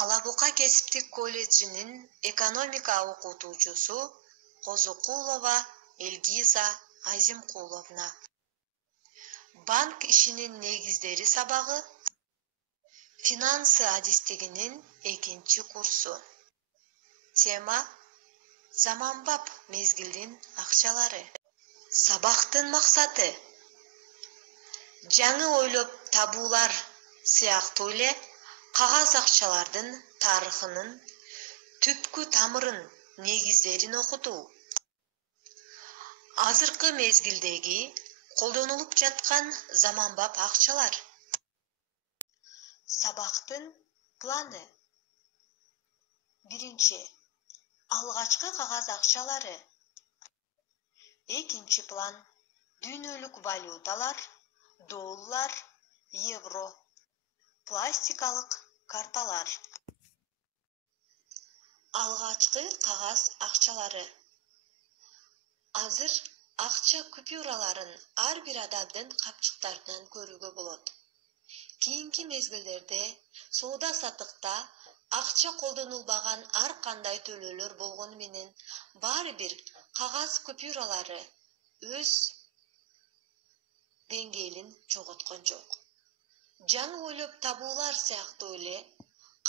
Алабука кесиптик колледжинин экономика окутуучусу Козукулова Элгиза Азимкуловна. Банк ишинин негиздери сабагы финансы адистигинин 2 курсу. Тема заманбап мезгилдин акчалары. Сабактын максаты жаңы ойлоп табуулар сыяктуу эле кагаз акчалардын тарыхынын түпкү тамырын, негиздерин окутуу. Азыркы мезгилдеги колдонулуп жаткан заманбап акчалар. Сабактын планы. Биринчи, алгачкы кагаз акчалары. Экинчи план, дүйнөлүк валюталар, доллар, евро, пластикалык карталар. Алгачкы кагаз акчалары. Азыр акча купюраларын ар бир адамдын капчыктарынан көрүүгө болот. Кийинки мезгилдерде соода саттыкта акча колдонулбаган ар кандай төлөөлөр болгону менен баары бир кагаз купюралары өз деңгээлин жоготкон жок. Жаңы ойлоп табуулар сыяктуу эле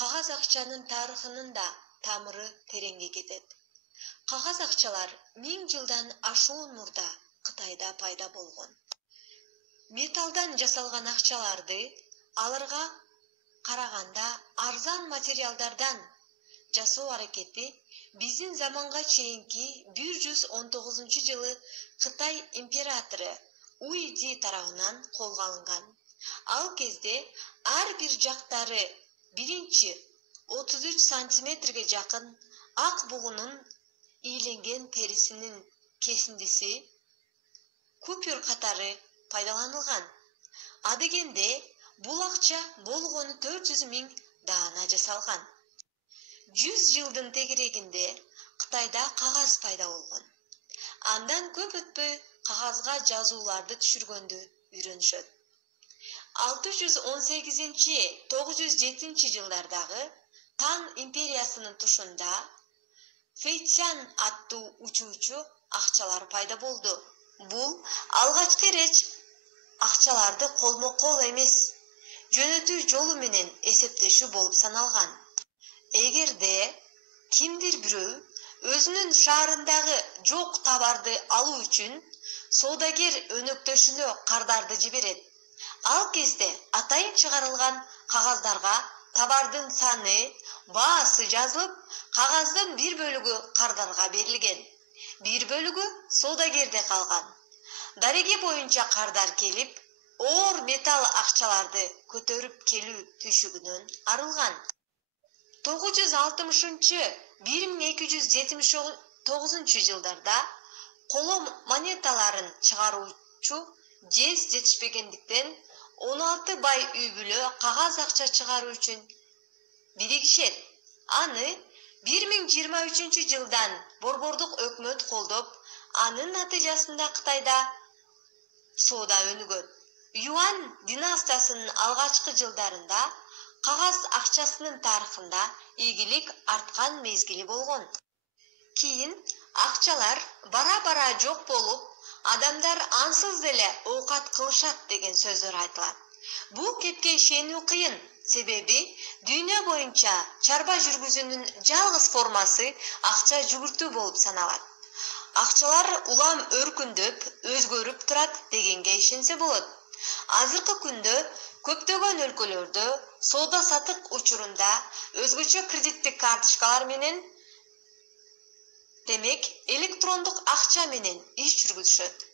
кагаз акчанын тарыхынын да тамыры тереңге кетет. Кагаз акчалар 1000 жылдан ашуун мурда Кытайда пайда болгон. Металлдан жасалган акчаларды аларга караганда арзан материалдардан жасоо аракети биздин заманга чейинки 119-жылы Кытай императору Уйди тарабынан колго алынган. Ал кезде ар бир жактары биринчи 33 сантиметрге жакын ак бугунун ийленген терисинин кесиндиси купюр катары пайдаланылган. Адегенде бул акча болгону 400 000 даана жасалган. 100 жылдын тегерегинде Кытайда кагаз пайда болгон. Андан көп өтпөй кагазга жазууларды түшүргөндү үйрөнүшөт. 618-907 жылдардагы Тан империясынын тушунда Фэйцян аттуу учуучу акчалар пайда болду. Бул алгачкы реч акчаларды колмо-кол эмес, жөнөтүү жолу менен эсептешүү болуп саналган. Эгерде кимдир бирөө өзүнүн шаарындагы жок товарды алуу үчүн соодагер өнөктөшүнө кардарды жиберет. Ал кезде атайын чыгарылган кагаздарга товардын саны, баасы жазылып, кагаздын бир бөлүгү кардарга берилген, бир бөлүгү соодагерде калган. Дареге боюнча кардар келип, оор металл акчаларды көтөрүп келүү түйшүгүнөн арылган. 960-1279 жылдарда коло монеталарын чыгаруучу жез жетишпегендиктен 16 бай үй бүлө кагаз акча чыгаруу үчүн биригишет. Аны 1023 жылдан борбордук өкмөт колдоп, анын натыйжасында Кытайда соода өнүгөт. Юан династиясынын алгачкы жылдарында кагаз акчасынын тарыхында ийгилик арткан мезгили болгон. Кийин акчалар бара-бара жок болуп, адамдар ансыз деле оокат кылышат деген сөздөр айтылат. Бул кепке ишенүү кыйын, себеби дүйнө боюнча чарба жүргүзүүнүн жалгыз формасы акча жүгүртүү болуп саналат. Акчалар улам өркүндөп, өзгөрүп турат дегенге ишенсе болот. Азыркы күндө көптөгөн өлкөлөрдө соода сатык учурунда өзгөчө кредиттик карточкалар менен, демек электрондук акча менен иш жүргүзүшөт.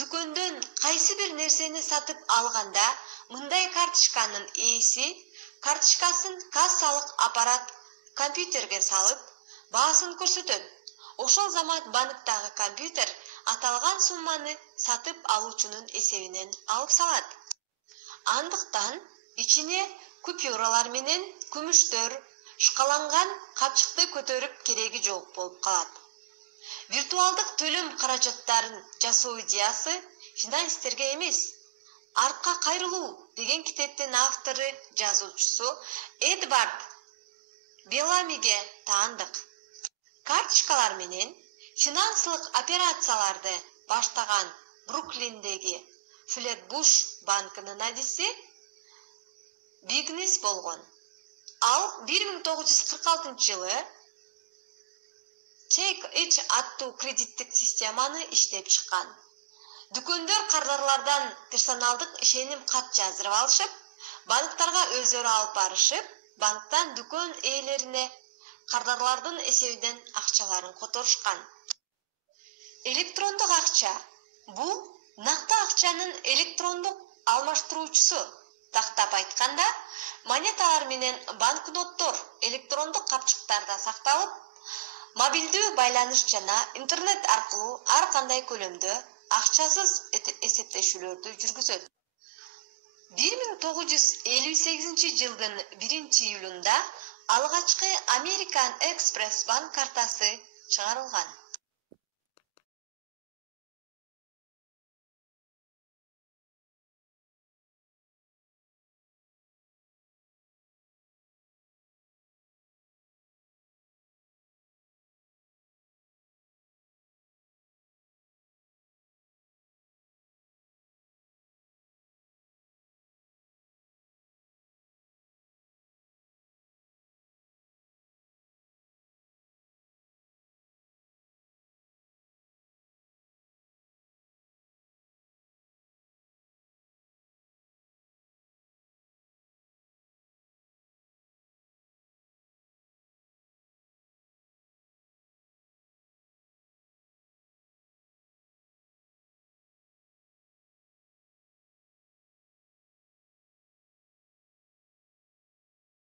Дүкөндөн кайсы бир нерсени сатып алганда мындай карточканын ээси карточкасын кассалык аппарат компьютерге салып, баасын көрсөтөт. Ошол замат банктагы компьютер аталган сумманы сатып алуучунун эсебинен алып салат. Андыктан ичине купюралар менен күмүштөр, шкаланган капчыкты көтөрүп кереги жок болуп калат. Виртуалдык төлөм каражаттарын жасоо идеясы финансистерге эмес, артка кайрылуу деген китептин автору, жазуучусу Эдвард Беламиге таандык. Карточкалар менен финансылык операцияларды баштаган Бруклиндеги Флетбуш банкынын адиси Бигнес болгон. Ал 1946-жылы Take It аттуу кредиттик системаны иштеп чыккан. Дүкөндөр кардарлардан персоналдык ишеним кат жаздырып алышып, банктарга өздөрү алып барышып, банктан дүкөн ээлерине кардарлардын эсебинен акчаларын которушкан. Электрондук акча бул накты акчанын электрондук алмаштыруучусу. Тактап айтканда, монеталар менен банкноттор электрондук капчыктарда сакталып, мобилдүү байланыш жана интернет аркылуу ар кандай көлөмдө акчасыз эсептешүүлөрдү жүргүзөт. 1958-жылдын 1-июлунда алгачкы American Express банк картасы чыгарылган.